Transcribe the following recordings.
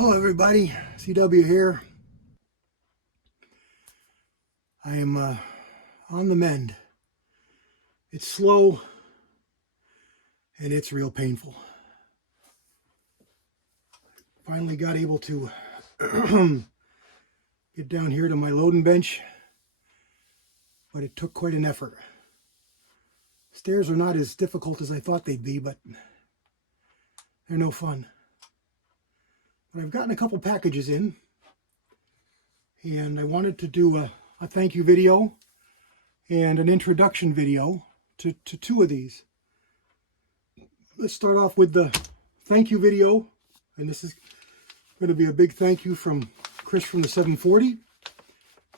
Hello everybody, CW here. I am on the mend. It's slow and it's real painful. Finally got able to get down here to my loading bench, but it took quite an effort. Stairs are not as difficult as I thought they'd be, but they're no fun. But I've gotten a couple packages in, and I wanted to do a thank you video and an introduction video to two of these. Let's start off with the thank you video, and this is going to be a big thank you from Chris from the 740.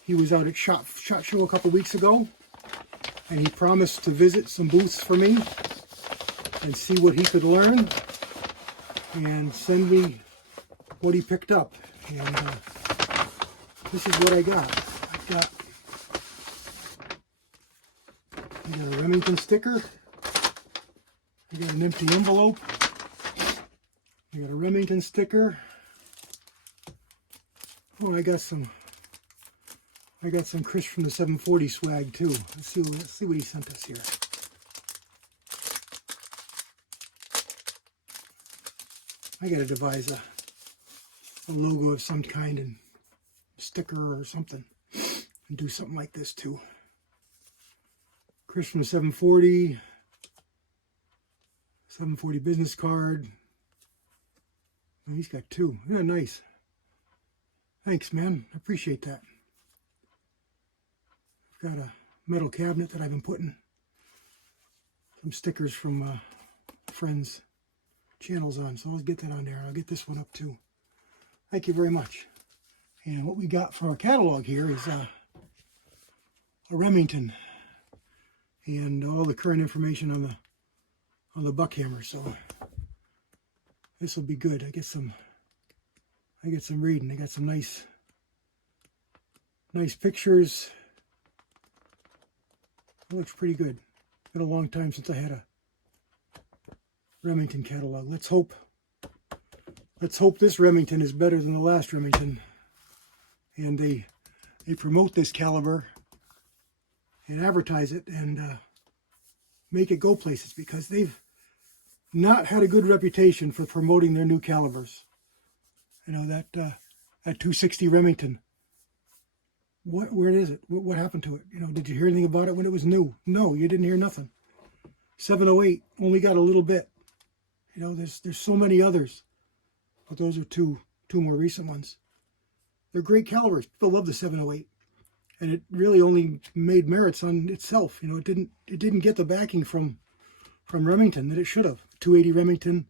He was out at SHOT Show a couple weeks ago, and he promised to visit some booths for me and see what he could learn and send me what he picked up. And this is what I got. I got a Remington sticker. I got an empty envelope. I got a Remington sticker. Oh, I got some Chris from the 740 swag too. Let's see what he sent us here. I gotta devise a logo of some kind and sticker or something and do something like this too. Chris from the 740 business card. Oh, he's got two. Yeah, nice. Thanks, man. I appreciate that. I've got a metal cabinet that I've been putting some stickers from friends' channels on, so I'll get that on there. I'll get this one up too. Thank you very much. And what we got for our catalog here is a Remington and all the current information on the buck hammer. So this will be good. I get some reading. I got some nice pictures. It looks pretty good. Been a long time since I had a Remington catalog. Let's hope this Remington is better than the last Remington, and they promote this caliber and advertise it and make it go places, because they've not had a good reputation for promoting their new calibers. You know, that 260 Remington. Where is it? What happened to it? You know, did you hear anything about it when it was new? No, you didn't hear nothing. 708 only got a little bit. You know, there's so many others. But those are two more recent ones. They're great calibers. People love the 708, and it really only made merits on itself. You know, it didn't get the backing from Remington that it should have. 280 Remington,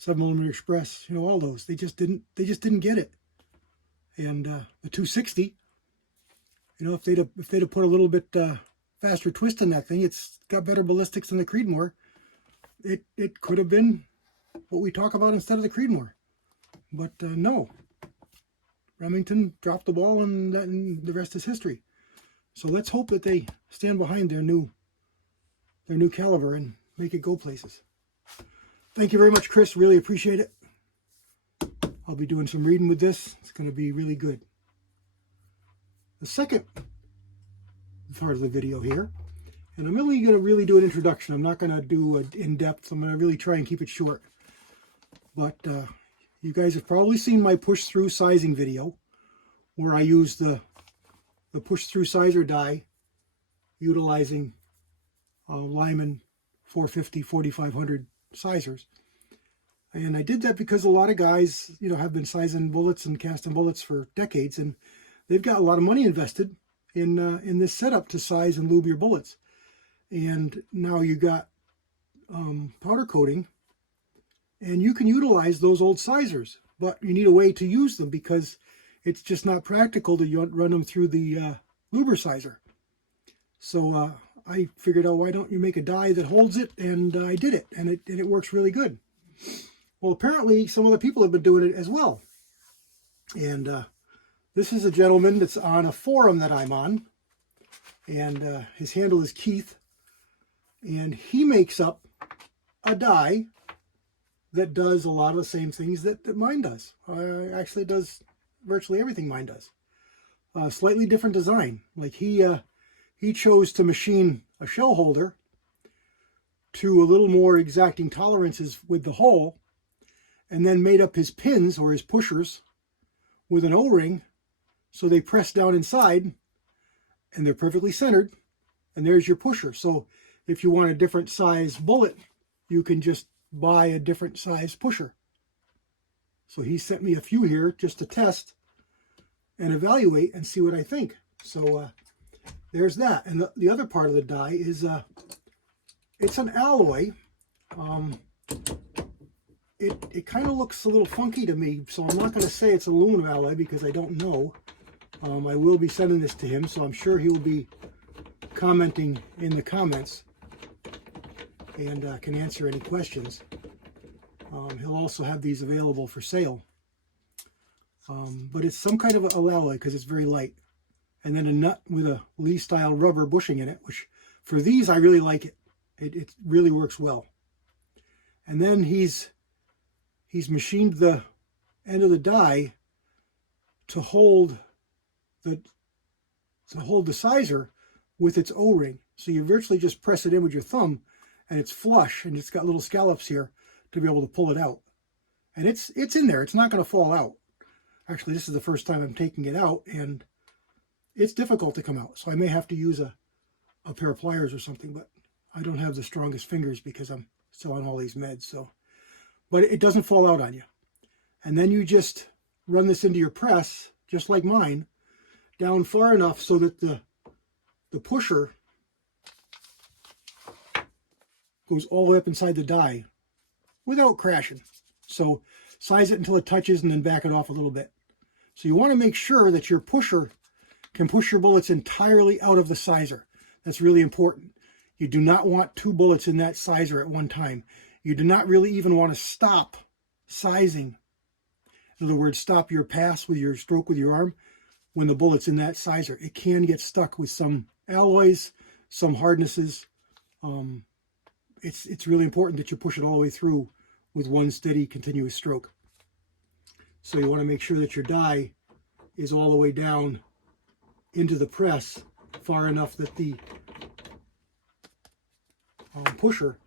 7mm Express. You know, all those. They just didn't get it. And the 260. You know, if they'd have put a little bit faster twist in that thing, it's got better ballistics than the Creedmoor. It could have been what we talk about instead of the Creedmoor. But no, Remington dropped the ball, and the rest is history. So let's hope that they stand behind their new caliber and make it go places. Thank you very much, Chris. Really appreciate it. I'll be doing some reading with this. It's going to be really good. The second part of the video here, and I'm only going to really do an introduction. I'm not going to do an in-depth. I'm going to really try and keep it short. But you guys have probably seen my push-through sizing video, where I use the push-through sizer die utilizing Lyman 450, 4500 sizers. And I did that because a lot of guys, you know, have been sizing bullets and casting bullets for decades, and they've got a lot of money invested in this setup to size and lube your bullets. And now you got powder coating, and you can utilize those old sizers, but you need a way to use them, because it's just not practical to run them through the lubricizer. So I figured out, why don't you make a die that holds it? And I did it, and it works really good. Well, apparently some other people have been doing it as well. And this is a gentleman that's on a forum that I'm on, and his handle is Kieth, and he makes up a die that does a lot of the same things that mine does. Actually, it does virtually everything mine does. Slightly different design. Like he chose to machine a shell holder to a little more exacting tolerances with the hole, and then made up his pins or his pushers with an O-ring, so they press down inside and they're perfectly centered, and there's your pusher. So if you want a different size bullet, you can just buy a different size pusher. So he sent me a few here just to test and evaluate and see what I think. So there's that. And the other part of the die is it's an alloy. It kind of looks a little funky to me, so I'm not going to say it's aluminum alloy because I don't know. I will be sending this to him, so I'm sure he'll be commenting in the comments and can answer any questions. He'll also have these available for sale. But it's some kind of a alloy because it's very light. And then a nut with a Lee-style rubber bushing in it, which for these I really like it. It really works well. And then he's machined the end of the die to hold the sizer with its O-ring. So you virtually just press it in with your thumb and it's flush, and it's got little scallops here to be able to pull it out. And it's in there. It's not going to fall out. Actually, this is the first time I'm taking it out, and it's difficult to come out. So I may have to use a pair of pliers or something, but I don't have the strongest fingers because I'm still on all these meds. So, but it doesn't fall out on you. And then you just run this into your press, just like mine, down far enough so that the pusher goes all the way up inside the die without crashing. So size it until it touches and then back it off a little bit. So you want to make sure that your pusher can push your bullets entirely out of the sizer. That's really important. You do not want two bullets in that sizer at one time. You do not really even want to stop sizing. In other words, stop your pass with your stroke with your arm when the bullet's in that sizer. It can get stuck with some alloys, some hardnesses. It's really important that you push it all the way through with one steady, continuous stroke. So you want to make sure that your die is all the way down into the press far enough that the pusher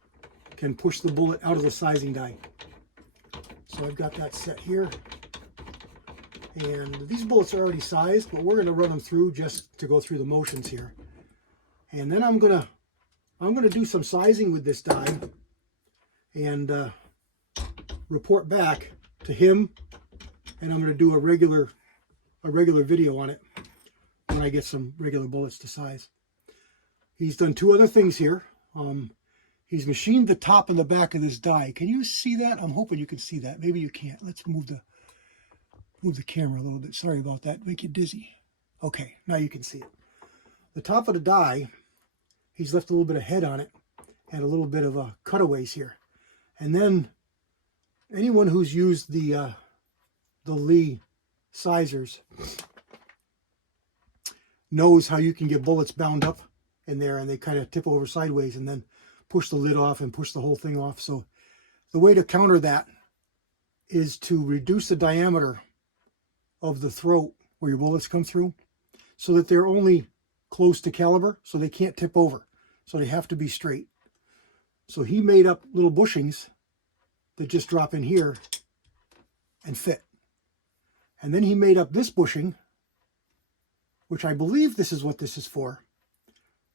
can push the bullet out of the sizing die. So I've got that set here. And these bullets are already sized, but we're going to run them through just to go through the motions here. And then I'm going to do some sizing with this die and report back to him, and I'm going to do a regular video on it when I get some regular bullets to size. He's done two other things here. He's machined the top and the back of this die. Can you see that? I'm hoping you can see that. Maybe you can't. Let's move the camera a little bit. Sorry about that. Make you dizzy. Okay, now you can see it. The top of the die, he's left a little bit of head on it and a little bit of cutaways here. And then anyone who's used the Lee sizers knows how you can get bullets bound up in there and they kind of tip over sideways and then push the lid off and push the whole thing off. So the way to counter that is to reduce the diameter of the throat where your bullets come through so that they're only close to caliber, so they can't tip over. So they have to be straight. So he made up little bushings that just drop in here and fit. And then he made up this bushing, which I believe this is what this is for.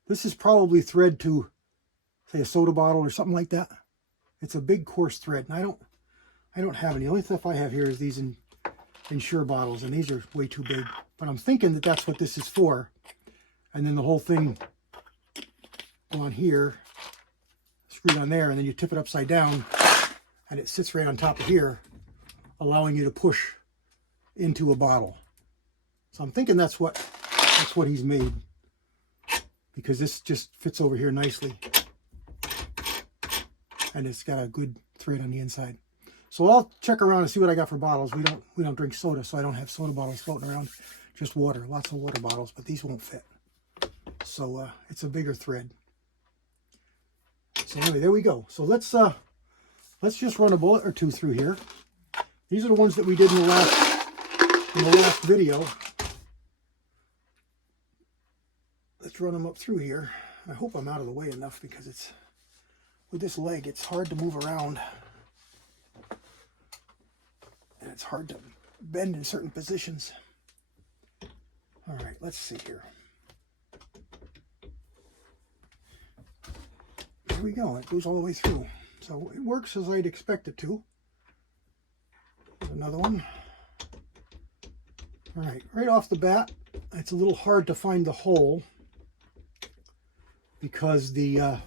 This is probably thread to, say, a soda bottle or something like that. It's a big coarse thread, and I don't have any. The only stuff I have here is these Ensure bottles, and these are way too big. But I'm thinking that that's what this is for. And then the whole thing on here, screwed on there, and then you tip it upside down, and it sits right on top of here, allowing you to push into a bottle. So I'm thinking that's what he's made, because this just fits over here nicely, and it's got a good thread on the inside. So I'll check around and see what I got for bottles. We don't drink soda, so I don't have soda bottles floating around. Just water, lots of water bottles, but these won't fit. So it's a bigger thread. So anyway, there we go. So let's let's just run a bullet or two through here. These are the ones that we did in the last video. Let's run them up through here. I hope I'm out of the way enough because it's, with this leg, it's hard to move around. And it's hard to bend in certain positions. All right, let's see here. There we go. It goes all the way through. So it works as I'd expect it to. There's another one. All right off the bat, it's a little hard to find the hole because the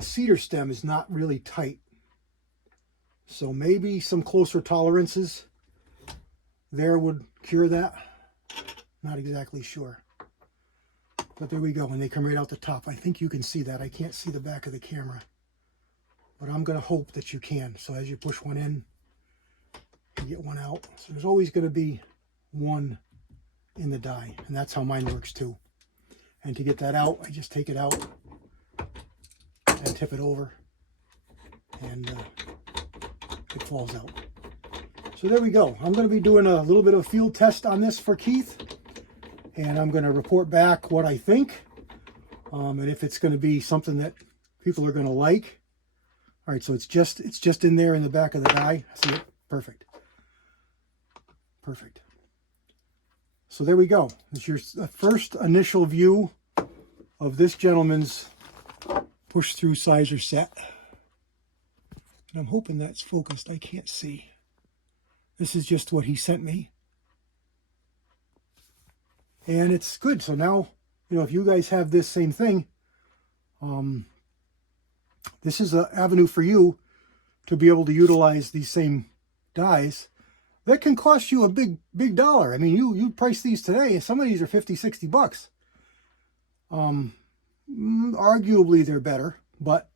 cedar stem is not really tight. So maybe some closer tolerances there would cure that. Not exactly sure. But there we go, and they come right out the top. I think you can see that. I can't see the back of the camera. But I'm going to hope that you can. So as you push one in, you get one out. So there's always going to be one in the die. And that's how mine works too. And to get that out, I just take it out and tip it over. And it falls out. So there we go. I'm going to be doing a little bit of a field test on this for Kieth. And I'm going to report back what I think. And if it's going to be something that people are going to like. All right, so it's just in there in the back of the die. See it? Perfect. Perfect. So there we go. It's your first initial view of this gentleman's push-through sizer set. And I'm hoping that's focused. I can't see. This is just what he sent me. And it's good. So now, if you guys have this same thing, this is an avenue for you to be able to utilize these same dies. That can cost you a big dollar. I mean, you price these today, and some of these are 50, 60 bucks. Arguably they're better, but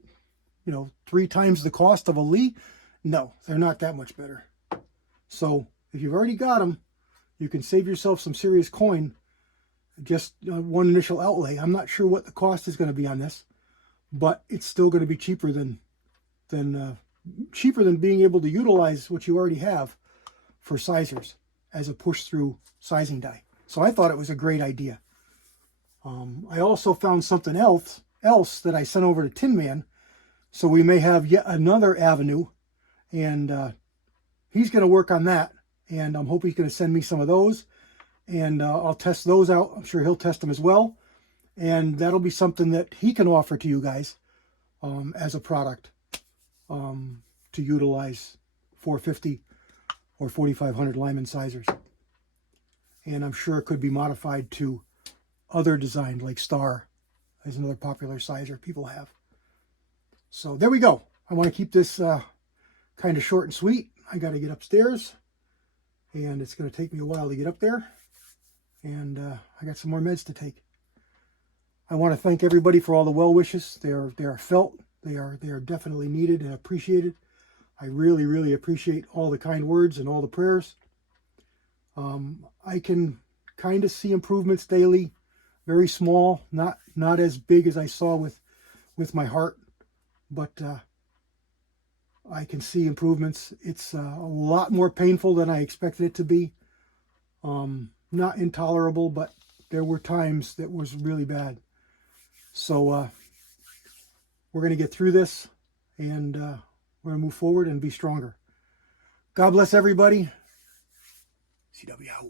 3 times the cost of a Lee? No, they're not that much better. So if you've already got them, you can save yourself some serious coin. Just one initial outlay. I'm not sure what the cost is going to be on this, but it's still going to be cheaper than being able to utilize what you already have for sizers as a push-through sizing die. So I thought it was a great idea. I also found something else that I sent over to Tin Man, so we may have yet another avenue, and he's going to work on that, and I'm hoping he's going to send me some of those. And I'll test those out. I'm sure he'll test them as well. And that'll be something that he can offer to you guys as a product to utilize 450 or 4500 Lyman sizers. And I'm sure it could be modified to other designs like Star is another popular sizer people have. So there we go. I want to keep this kind of short and sweet. I got to get upstairs. And it's going to take me a while to get up there. And I got some more meds to take. I want to thank everybody for all the well wishes. They are felt. They are definitely needed and appreciated. I really, really appreciate all the kind words and all the prayers. I can kind of see improvements daily, very small, not as big as I saw with my heart, but I can see improvements. It's a lot more painful than I expected it to be. Not intolerable, but there were times that was really bad. So we're going to get through this, and we're going to move forward and be stronger. God bless everybody. CW out.